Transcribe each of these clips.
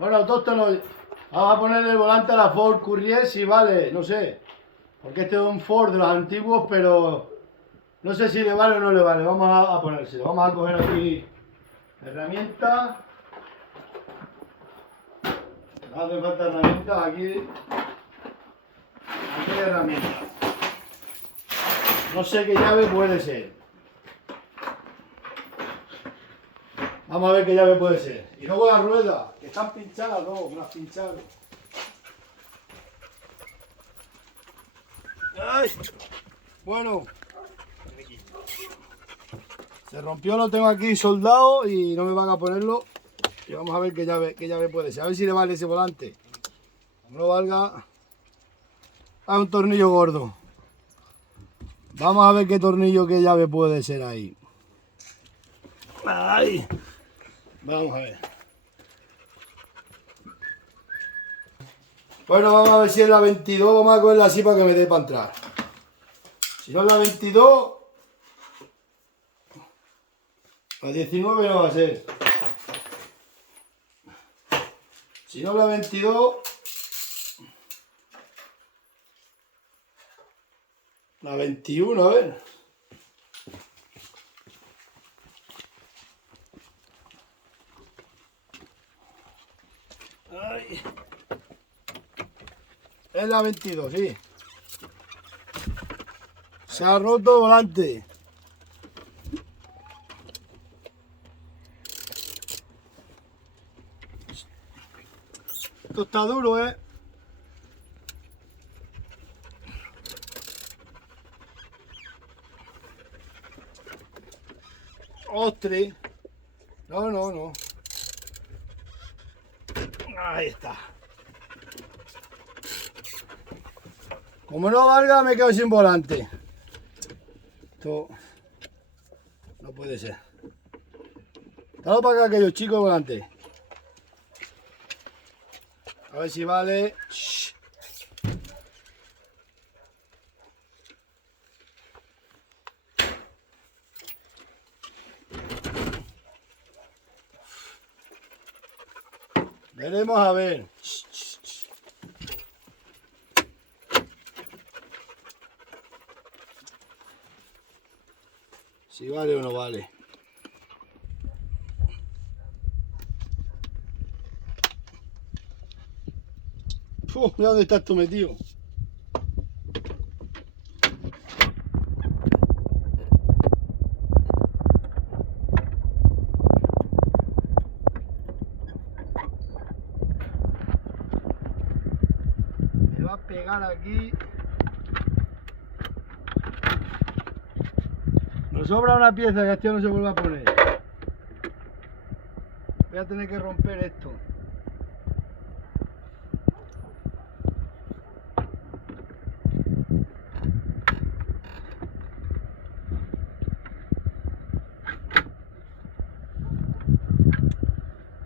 Bueno, autóctono, vamos a ponerle el volante a la Ford Courier si vale, no sé. Porque este es un Ford de los antiguos, pero no sé si le vale o no le vale. Vamos a ponérselo. Vamos a coger aquí herramientas. No hace falta herramientas aquí. Aquí hay herramientas. No sé qué llave puede ser. Vamos a ver qué llave puede ser. Y luego las ruedas, que están pinchadas, no, me las pincharon. Ay. Bueno, se rompió, lo tengo aquí soldado y no me van a ponerlo. Y vamos a ver qué llave puede ser. A ver si le vale ese volante. No valga. A un tornillo gordo. Vamos a ver qué tornillo, qué llave puede ser ahí. Ay. Vamos a ver. Bueno, vamos a ver si es la 22. Vamos a cogerla así para que me dé para entrar. Si no es la 22, la 19 no va a ser. Si no es la 22, la 21, a ver. Ay. Es la 22, sí. Se ha roto el volante. Esto está duro, ¿eh? Ostre. No, no, no. Ahí está. Como no valga, me quedo sin volante. Esto no puede ser. Dale para acá aquellos chicos volante. A ver si vale. Shh. Veremos a ver. Shh, shh, shh. Si vale o no vale. Mira dónde está esto metido. Me va a pegar aquí. Nos sobra una pieza que este no se vuelve a poner. Voy a tener que romper esto.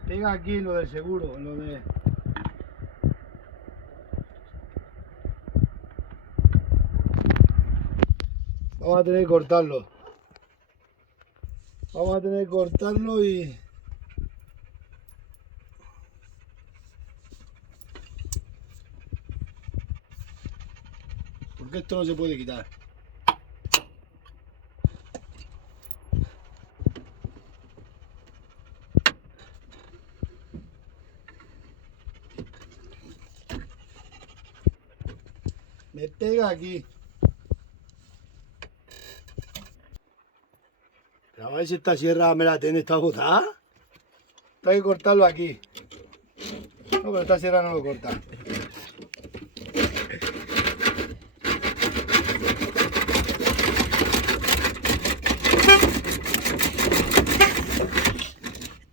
Pega aquí lo del seguro, lo de... Vamos a tener que cortarlo. Vamos a tener que cortarlo y... Porque esto no se puede quitar. Me pega aquí. Pero a ver si esta sierra me la tiene, esta botada. Hay que cortarlo aquí. No, pero esta sierra no lo corta.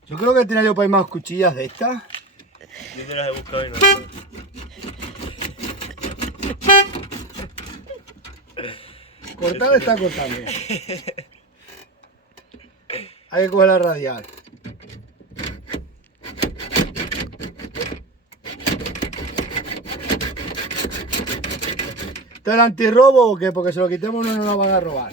Yo creo que tenía yo para ir más cuchillas de estas. Yo me las he buscado y no. Cortar está cortando. Hay que coger la radial. ¿Esto es el antirrobo o qué? Porque si lo quitemos no nos lo van a robar.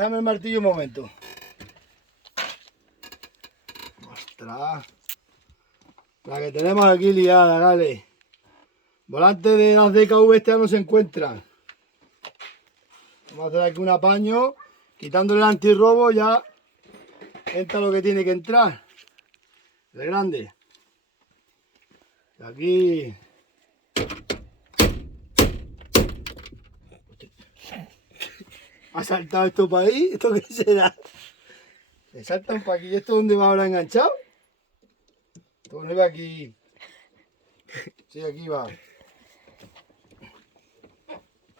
Déjame el martillo un momento. Ostras. La que tenemos aquí liada, dale. Volante de las DKV este no se encuentran. Vamos a hacer aquí un apaño. Quitándole el antirrobo ya entra lo que tiene que entrar. De grande. Y aquí. ¿Ha saltado esto para ahí? ¿Esto qué será? ¿Le saltan para aquí? ¿Y esto dónde va ahora enganchado? Esto no iba aquí. Sí, aquí va.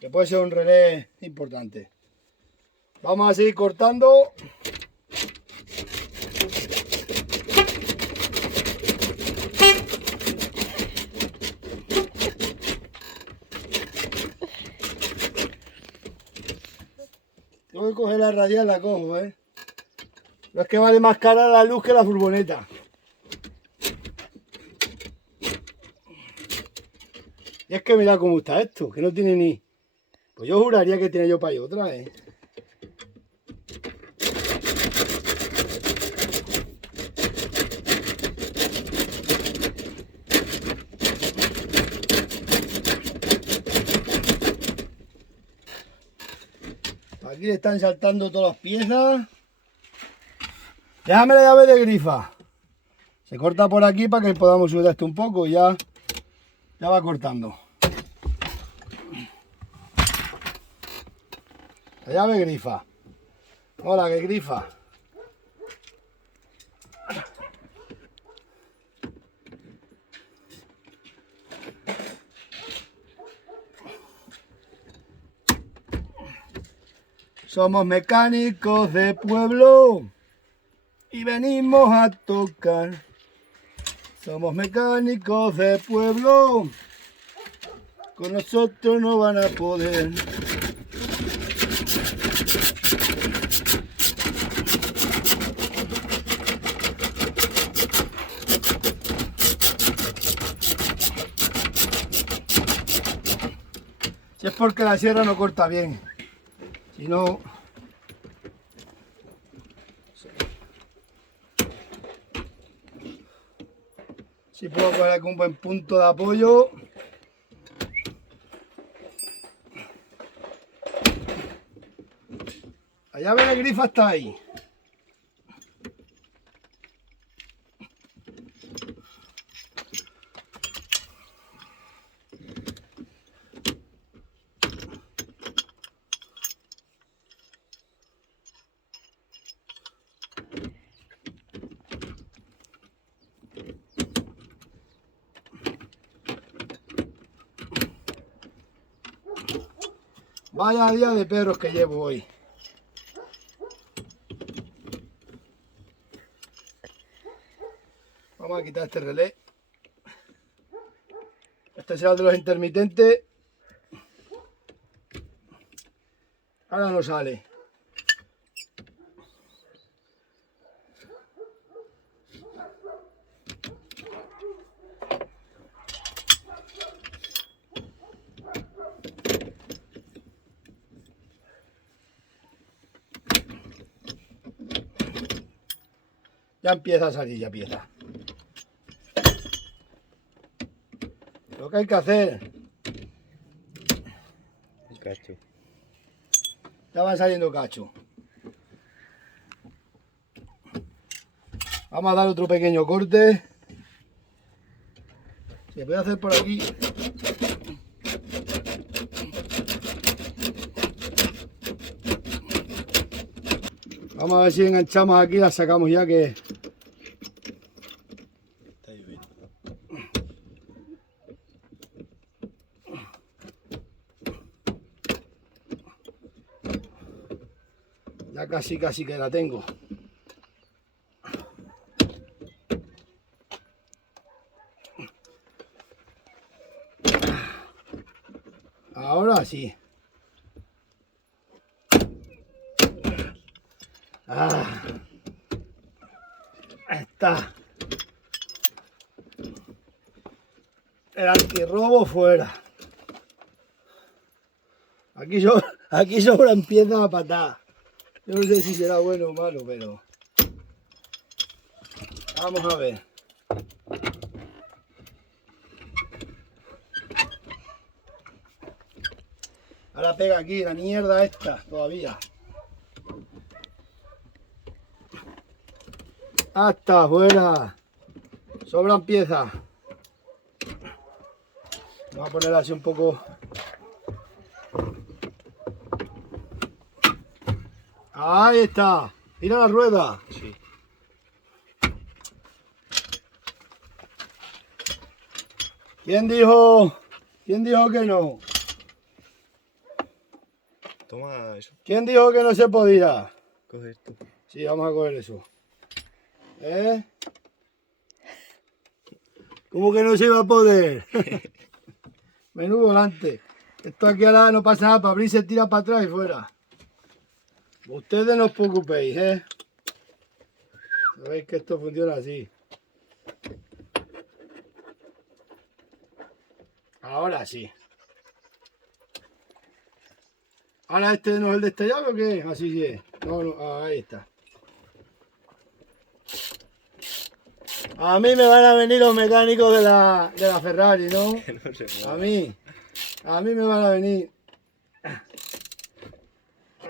Que puede ser un relé importante. Vamos a seguir cortando. Tengo que coger la radial, la cojo, ¿eh? No es que vale más cara la luz que la furgoneta. Y es que mira cómo está esto, que no tiene ni... Pues yo juraría que tiene yo para ahí otra, ¿eh? Aquí le están saltando todas las piezas. Déjame la llave de grifa. Se corta por aquí para que podamos subir esto un poco y ya va cortando. La llave grifa. Hola, que grifa. Somos mecánicos de pueblo y venimos a tocar. Somos mecánicos de pueblo, con nosotros no van a poder. Si es porque la sierra no corta bien, si no... Si puedo coger aquí un buen punto de apoyo. La llave de grifa está ahí. Vaya día de perros que llevo hoy. Vamos a quitar este relé. Este será el de los intermitentes. Ahora no sale. Ya empieza a salir, ya empieza. Lo que hay que hacer. El cacho. Ya van saliendo cachos. Vamos a dar otro pequeño corte. Se puede hacer por aquí. Vamos a ver si enganchamos aquí y la sacamos ya que... Está lloviendo. Ya casi que la tengo. Ahora sí. Ah, está. El antirrobo fuera. Aquí sobran piezas a patada. Yo no sé si será bueno o malo, pero... Vamos a ver. Ahora pega aquí la mierda esta todavía. Hasta afuera. Sobran piezas. Vamos a poner así un poco. Ahí está. Mira la rueda. Sí. ¿Quién dijo que no? Toma eso. ¿Quién dijo que no se podía? Coge esto. Sí, vamos a coger eso. ¿Eh? ¿Cómo que no se va a poder? Menú volante. Esto aquí ahora no pasa nada, para abrir se tira para atrás y fuera. Ustedes no os preocupéis, ¿eh? Sabéis que esto funciona así. Ahora sí. ¿Ahora este no es el de esta llave o qué? Así sí es. No, no, ahí está. A mí me van a venir los mecánicos de la Ferrari, ¿no? No se A mueve. mí me van a venir.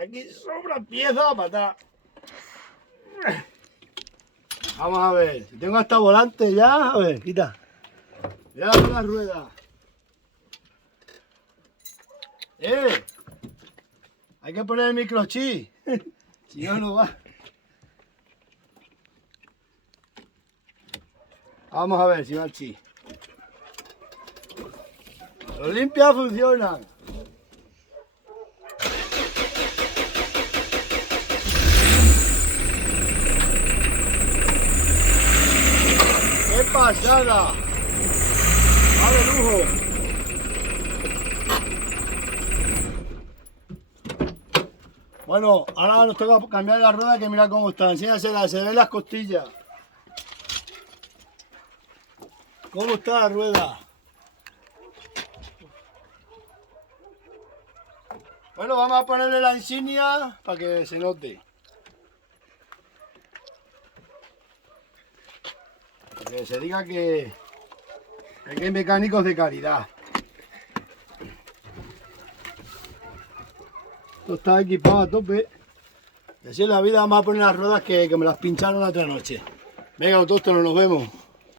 Aquí sobra pieza para atrás. Vamos a ver, si tengo hasta volante ya, a ver, quita. Ya la rueda. Hay que poner el microchip. Si no, no va. Vamos a ver si va el chip. Los limpias funcionan. ¡Qué pasada! ¡Va de lujo! Bueno, ahora nos toca cambiar la rueda, que mira cómo está. Enséñasela, se ven las costillas. ¿Cómo está la rueda? Bueno, vamos a ponerle la insignia para que se note. Para que se diga que aquí hay mecánicos de calidad. Esto está equipado a tope. Y así en la vida vamos a poner las ruedas que me las pincharon la otra noche. Venga, nosotros nos vemos.